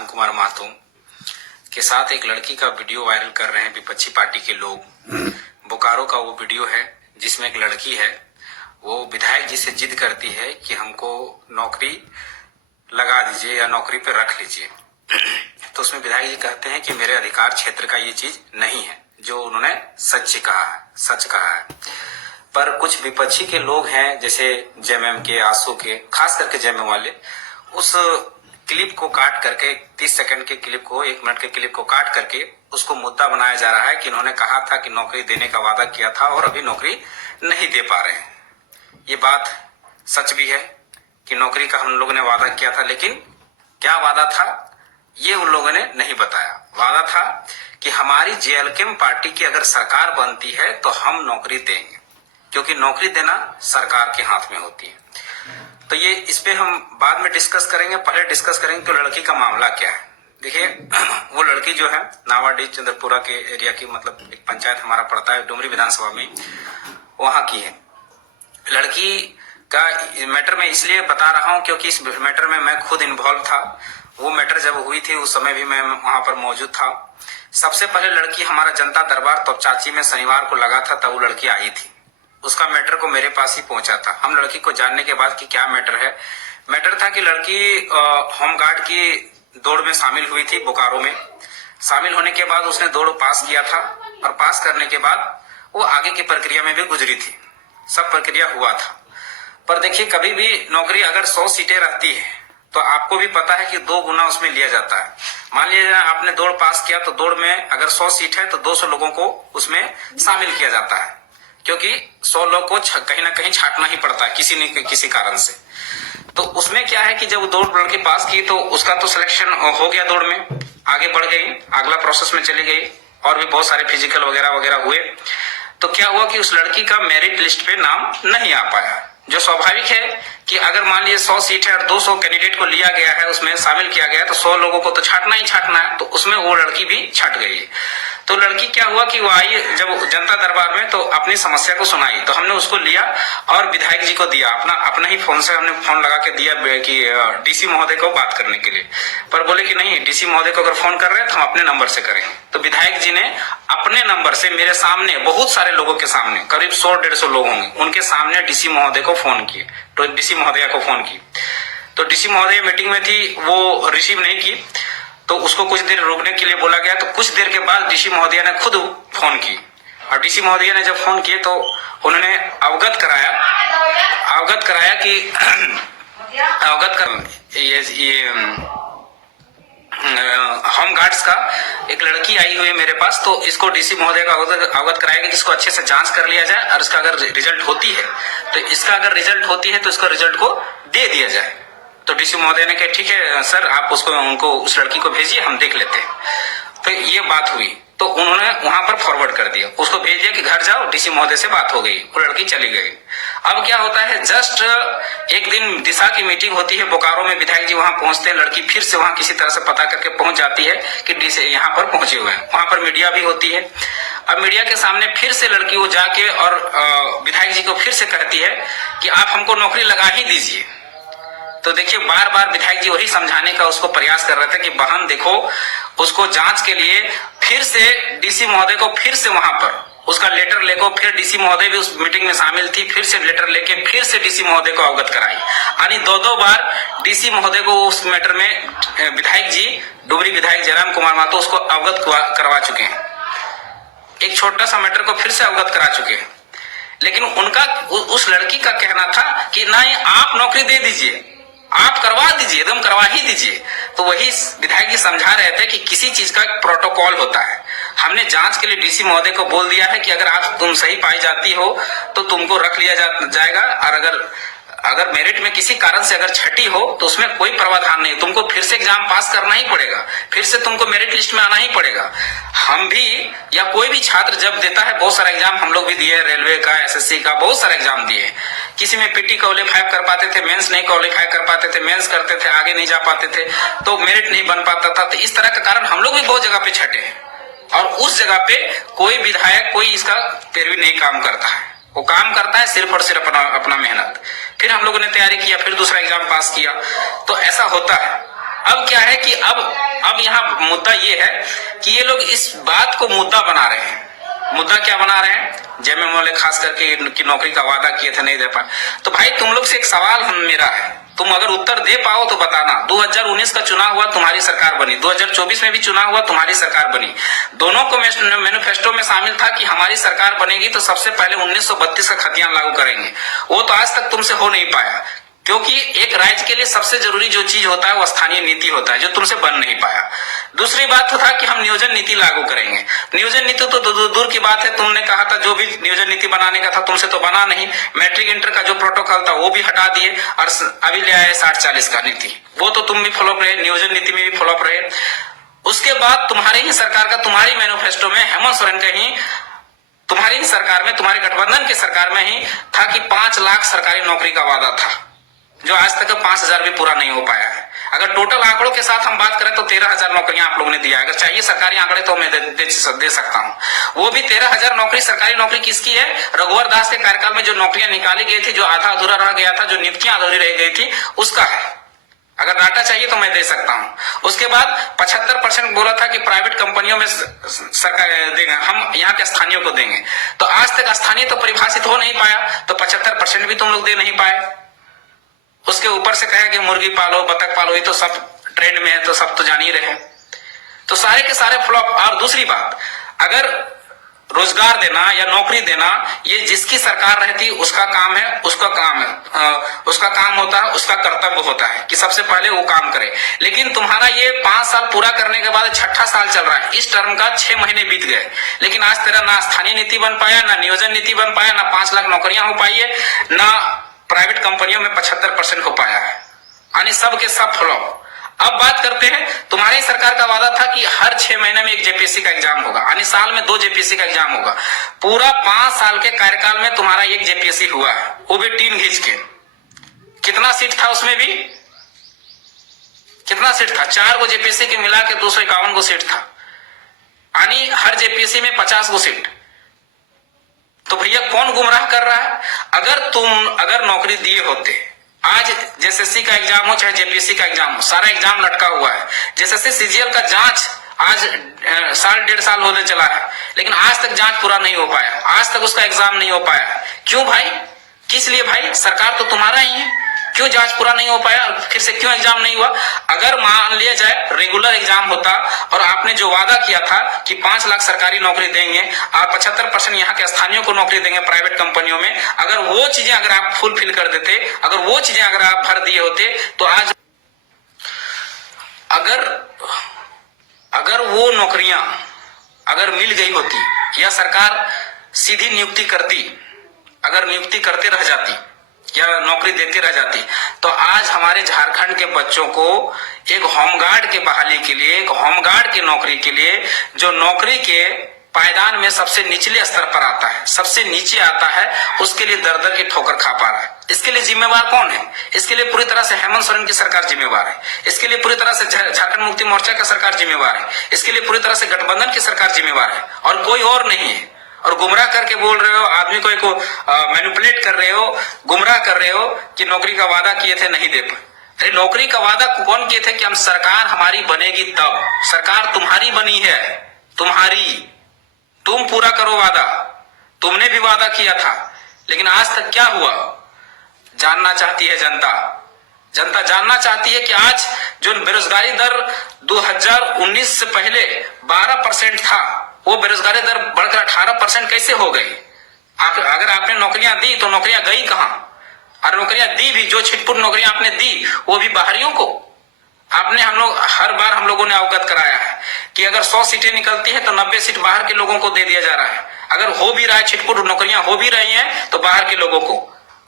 जयराम कुमार महतो के साथ एक लड़की का वीडियो वायरल कर रहे हैं विपक्षी पार्टी के लोग। बोकारो का वो वीडियो है जिसमें एक लड़की है, वो विधायक जी से जिद करती है कि हमको नौकरी लगा दीजिए या नौकरी पे रख लीजिए। तो उसमें विधायक जी कहते हैं कि मेरे अधिकार क्षेत्र का ये चीज नहीं है, जो उन्होंने सच कहा है। पर कुछ विपक्षी के लोग हैं जैसे जेएमएम के, आसू के, खास करके जेएमएम वाले, उस क्लिप को काट करके 30 सेकंड के क्लिप को, 1 मिनट के क्लिप को काट करके उसको मुद्दा बनाया जा रहा है कि इन्होंने कहा था कि नौकरी देने का वादा किया था और अभी नौकरी नहीं दे पा रहे हैं। ये बात सच भी है कि नौकरी का हम लोगों ने वादा किया था, लेकिन क्या वादा था ये उन लोगों ने नहीं बताया। वादा था कि हमारी जेएलकेएम पार्टी की अगर सरकार बनती है तो हम नौकरी देंगे, क्योंकि नौकरी देना सरकार के हाथ में होती है। तो ये इस पे हम बाद में डिस्कस करेंगे। पहले डिस्कस करेंगे तो लड़की का मामला क्या है। देखिए, वो लड़की जो है नावाडीह चंद्रपुरा के एरिया की, मतलब एक पंचायत हमारा पड़ता है डुमरी विधानसभा में, वहां की है। लड़की का मैटर मैं इसलिए बता रहा हूं क्योंकि इस मैटर में मैं खुद इन्वॉल्व था। वो मैटर जब हुई थी उस समय भी मैं वहां पर मौजूद था। सबसे पहले लड़की हमारा जनता दरबार तोपचाची में शनिवार को लगा था, तब वो लड़की आई थी। उसका मैटर को मेरे पास ही पहुंचा था। हम लड़की को जानने के बाद कि क्या मैटर है, मैटर था कि लड़की होमगार्ड की दौड़ में शामिल हुई थी बोकारो में। शामिल होने के बाद उसने दौड़ पास किया था और पास करने के बाद वो आगे की प्रक्रिया में भी गुजरी थी। सब प्रक्रिया हुआ था। पर देखिए, कभी भी नौकरी अगर 100 सीटें रहती है तो आपको भी पता है कि 2 गुना उसमें लिया जाता है। मान लीजिए आपने दौड़ पास किया तो दौड़ में अगर 100 सीट है तो 200 लोगों को उसमें शामिल किया जाता है, क्योंकि 100 लोग को कहीं ना कहीं छांटना ही पड़ता है किसी न किसी कारण से। तो उसमें क्या है कि जब दौड़ लड़की पास की तो उसका तो सिलेक्शन हो गया, दौड़ में आगे बढ़ गई, अगला प्रोसेस में चली गई और भी बहुत सारे फिजिकल वगैरह वगैरह हुए। तो क्या हुआ कि उस लड़की का मेरिट लिस्ट पे नाम नहीं आ पाया, जो स्वाभाविक है कि अगर मान लीजिए 100 सीट है और 200 कैंडिडेट को लिया गया है, उसमें शामिल किया गया है, तो 100 लोगों को तो छांटना ही छांटना है। तो उसमें वो लड़की भी छट गई। तो लड़की क्या हुआ कि वो आई जब जनता दरबार में, तो अपनी समस्या को सुनाई। तो हमने उसको लिया और विधायक जी को दिया, अपना ही फोन से हमने फोन लगा के दिया कि डीसी महोदय को बात करने के लिए। पर बोले कि नहीं, डीसी महोदय को अगर फोन कर रहे हैं तो हम अपने नंबर से करेंगे। तो विधायक जी ने अपने नंबर से मेरे सामने, बहुत सारे लोगों के सामने, करीब 100-150 लोग होंगे, उनके सामने डीसी महोदय को फोन किए, तो डीसी महोदया को फोन की। तो डीसी महोदय मीटिंग में थी, वो रिसीव नहीं की। तो उसको कुछ देर रुकने के लिए बोला गया। तो कुछ देर के बाद डीसी महोदया ने खुद फोन की, और डीसी महोदया ने जब फोन किए तो उन्होंने अवगत कराया कि ये होम गार्ड्स का एक लड़की आई हुई है मेरे पास, तो इसको डीसी महोदय का अवगत कराया कि इसको अच्छे से जांच कर लिया जाए और इसका अगर रिजल्ट होती है तो इसको रिजल्ट को दे दिया जाए। तो डीसी महोदय ने कहा ठीक है सर, आप उस लड़की को भेजिए, हम देख लेते हैं। तो ये बात हुई, तो उन्होंने वहां पर फॉरवर्ड कर दिया, उसको भेज दिया कि घर जाओ, डीसी महोदय से बात हो गई, वो लड़की चली गई। अब क्या होता है, जस्ट एक दिन दिशा की मीटिंग होती है बोकारो में, विधायक जी वहां पहुंचते हैं, लड़की फिर से वहां किसी तरह से पता करके पहुंच जाती है कि डीसी यहाँ पर पहुंचे हुए हैं। वहां पर मीडिया भी होती है। अब मीडिया के सामने फिर से लड़की वो जाके और विधायक जी को फिर से कहती है कि आप हमको नौकरी लगा ही दीजिए। तो देखिए, बार बार विधायक जी वही समझाने का उसको प्रयास कर रहे थे कि बहन देखो, उसको जांच के लिए फिर से डीसी महोदय को फिर से वहां पर उसका लेटर लेको, फिर डीसी महोदय भी उस मीटिंग में शामिल थी, फिर से लेटर लेके फिर से डीसी महोदय को अवगत कराई। यानी 2 बार डीसी महोदय को उस मैटर में विधायक जी, डुमरी विधायक जयराम कुमार महतो उसको अवगत करवा चुके हैं। एक छोटा सा मैटर को फिर से अवगत करा चुके हैं। लेकिन उनका, उस लड़की का कहना था कि नहीं, आप नौकरी दे दीजिए, आप करवा दीजिए, एकदम करवा ही दीजिए। तो वही विधायक जी समझा रहे थे कि किसी चीज का प्रोटोकॉल होता है। हमने जांच के लिए डीसी महोदय को बोल दिया है कि अगर तुम सही पाई जाती हो तो तुमको रख लिया जाएगा, और अगर मेरिट में किसी कारण से अगर छठी हो तो उसमें कोई प्रावधान नहीं, तुमको फिर से एग्जाम पास करना ही पड़ेगा, फिर से तुमको मेरिट लिस्ट में आना ही पड़ेगा। हम भी या कोई भी छात्र जब देता है, बहुत सारा एग्जाम हम लोग भी दिए, रेलवे का, एसएससी का, बहुत सारे एग्जाम दिए। किसी में पीटी क्वालिफाई कर पाते थे, मेंस नहीं क्वालिफाई कर पाते थे, मेंस करते थे, आगे नहीं जा पाते थे, तो मेरिट नहीं बन पाता था। तो इस तरह का कारण हम लोग भी बहुत जगह पे छटे हैं, और उस जगह पे कोई विधायक, कोई इसका पैरवी नहीं काम करता है। वो काम करता है सिर्फ और सिर्फ अपना मेहनत। फिर हम लोगों ने तैयारी किया, फिर दूसरा एग्जाम पास किया, तो ऐसा होता है। अब क्या है कि अब यहाँ मुद्दा ये है कि ये लोग इस बात को मुद्दा बना रहे हैं। मुद्दा क्या बना रहे हैं? जेएमएम वाले खास करके कि नौकरी का वादा किए थे, नहीं दे पाए। तो भाई तुम लोग से एक सवाल मेरा है, तुम अगर उत्तर दे पाओ तो बताना। 2019 का चुनाव हुआ, तुम्हारी सरकार बनी। 2024 में भी चुनाव हुआ, तुम्हारी सरकार बनी। दोनों को मैनिफेस्टो में शामिल था कि हमारी सरकार बनेगी तो सबसे पहले 1932 का खतियान लागू करेंगे। वो तो आज तक तुमसे हो नहीं पाया, क्योंकि एक राज्य के लिए सबसे जरूरी जो चीज होता है वो स्थानीय नीति होता है, जो तुमसे बन नहीं पाया। दूसरी बात तो था कि हम नियोजन नीति लागू करेंगे। नियोजन नीति तो दूर की बात है, तुमने कहा था जो भी नियोजन नीति बनाने का था तुमसे तो बना नहीं। मैट्रिक इंटर का जो प्रोटोकॉल था वो भी हटा दिए और अभी ले आए 60-40 का नीति, वो तो तुम भी फ्लॉप रहे, नियोजन नीति में भी फ्लॉप रहे। उसके बाद तुम्हारी ही सरकार का, तुम्हारी मैनिफेस्टो में हेमंत सोरेन का ही, तुम्हारी ही सरकार में, तुम्हारे गठबंधन की सरकार में ही था कि 5 लाख सरकारी नौकरी का वादा था, जो आज तक 5,000 भी पूरा नहीं हो पाया है। अगर टोटल आंकड़ों के साथ हम बात करें तो 13,000 नौकरियां आप लोगों ने दिया। अगर चाहिए सरकारी आंकड़े तो मैं दे सकता हूं। वो भी 13,000 नौकरी, सरकारी नौकरी किसकी है? रघुवर दास के कार्यकाल में जो नौकरियां निकाली गई थी, जो आधा अधूरा रह गया था, जो नियुक्तियां अधूरी रह गई थी, उसका है। अगर डाटा चाहिए तो मैं दे सकता हूं। उसके बाद 75% बोला था कि प्राइवेट कंपनियों में सरकार देंगे, हम यहाँ के स्थानीय को देंगे। तो आज तक स्थानीय तो परिभाषित हो नहीं पाया, तो 75% भी तुम लोग दे नहीं पाए। उसके ऊपर से कहे कि मुर्गी पालो, बतख पालो, ये तो सब ट्रेंड में है, तो सब तो जान ही रहे। तो सारे के सारे फ्लॉप। और दूसरी बात, अगर रोजगार देना या नौकरी देना ये जिसकी सरकार रहती उसका काम है, उसका काम है, उसका काम होता है, उसका कर्तव्य होता है कि सबसे पहले वो काम करे। लेकिन तुम्हारा ये 5 साल पूरा करने के बाद 6ठा साल चल रहा है, इस टर्म का 6 महीने बीत गए, लेकिन आज तेरा ना स्थानीय नीति बन पाया, ना नियोजन नीति बन पाया, ना 5 लाख नौकरियां हो पाई है, ना प्राइवेट कंपनियों में 75% हो पाया है, यानी सब के सब फ्लॉप। अब बात करते हैं, तुम्हारी सरकार का वादा था कि हर 6 महीने में एक जेपीएससी का एग्जाम होगा, यानी साल में 2 जेपीएससी का एग्जाम होगा। पूरा 5 साल के कार्यकाल में तुम्हारा एक जेपीएससी हुआ है, वो भी टीन खींच के। कितना सीट था उसमें भी? कितना सीट था? 4 गो जेपीएससी के मिला के 251 गो सीट था, यानी हर जेपीएससी में 50 गो सीट। तो भैया कौन गुमराह कर रहा है? अगर नौकरी दिए होते, आज जेएसएससी का एग्जाम हो चाहे जेपीएससी का एग्जाम हो, सारा एग्जाम लटका हुआ है। जेएसएससी सीजीएल का जांच आज 1.5 साल होने चला है, लेकिन आज तक जांच पूरा नहीं हो पाया, आज तक उसका एग्जाम नहीं हो पाया। क्यों भाई? किस लिए भाई? सरकार तो तुम्हारा ही है, क्यों जांच पूरा नहीं हो पाया? फिर से क्यों एग्जाम नहीं हुआ? अगर मान लिया जाए रेगुलर एग्जाम होता और आपने जो वादा किया था कि 5 लाख सरकारी नौकरी देंगे और 75% यहाँ के स्थानीय को नौकरी देंगे प्राइवेट कंपनियों में, अगर वो चीजें अगर आप फुलफिल कर देते, अगर वो चीजें अगर आप भर दिए होते, तो आज अगर वो नौकरियां अगर मिल गई होती या सरकार सीधी नियुक्ति करती, अगर नियुक्ति करते रह जाती या नौकरी देती रह जाती, तो आज हमारे झारखंड के बच्चों को एक होमगार्ड के बहाली के लिए, एक होमगार्ड की नौकरी के लिए, जो नौकरी के पायदान में सबसे निचले स्तर पर आता है, सबसे नीचे आता है, उसके लिए दर दर की ठोकर खा पा रहा है। इसके लिए जिम्मेवार कौन है? इसके लिए पूरी तरह से हेमंत सोरेन की सरकार जिम्मेवार है। इसके लिए पूरी तरह से झारखंड मुक्ति मोर्चा का सरकार जिम्मेवार है। इसके लिए पूरी तरह से गठबंधन की सरकार जिम्मेवार है, और कोई और नहीं है। और गुमराह करके बोल रहे हो, आदमी को मैनिपुलेट कर रहे हो, गुमराह कर रहे हो कि नौकरी का वादा किए थे नहीं दे पाए। अरे नौकरी का वादा कौन किए थे कि हम सरकार हमारी बनेगी तब? सरकार तुम्हारी बनी है, तुम्हारी, तुम पूरा करो वादा। तुमने भी वादा किया था, लेकिन आज तक क्या हुआ जानना चाहती है जनता। जनता जानना चाहती है कि आज जो बेरोजगारी दर 2019 से पहले 12% था, वो बेरोजगारी दर बढ़कर 18% कैसे हो गई? अगर आपने नौकरियां दी तो नौकरियां गई कहां? और नौकरियां दी भी, जो छिटपुट नौकरियां आपने दी, वो भी बाहरियों को। आपने हर बार हम लोगों ने अवगत कराया है कि अगर 100 सीटें निकलती है तो 90 सीट बाहर के लोगों को दे दिया जा रहा है। अगर हो भी रहा है, छिटपुट नौकरियां हो भी रही हैं, तो बाहर के लोगों को।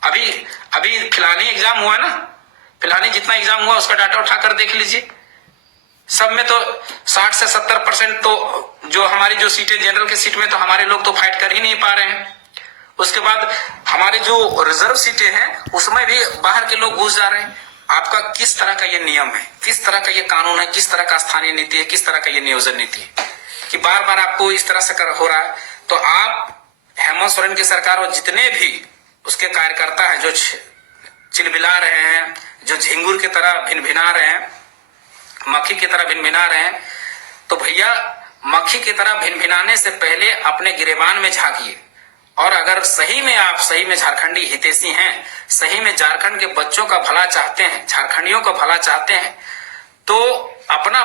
अभी फिलहाल एग्जाम हुआ ना, फिलहाल जितना एग्जाम हुआ उसका डाटा उठाकर देख लीजिए। सब में तो 60 से 70% तो जो हमारी जो सीटें जनरल की सीट में, तो हमारे लोग तो फाइट कर ही नहीं पा रहे हैं। उसके बाद हमारे जो रिजर्व सीटें हैं उसमें भी बाहर के लोग घुस जा रहे हैं। आपका किस तरह का ये नियम है, किस तरह का ये कानून है, किस तरह का स्थानीय नीति है, किस तरह का ये नियोजन नीति है कि बार बार आपको इस तरह से हो रहा है? तो आप हेमंत सोरेन की सरकार और जितने भी उसके कार्यकर्ता हैं जो चिलबिला रहे हैं, जो झिंगुर की तरह भिनभिना रहे हैं, मक्खी की तरह भिनभिना रहे हैं, तो भैया मक्खी की तरह भिनभिनाने से पहले अपने गिरेबान में झांकिए। और अगर सही में झारखंडी हितैषी हैं, सही में झारखंड के बच्चों का भला चाहते हैं, झारखंडियों का भला चाहते हैं, तो अपना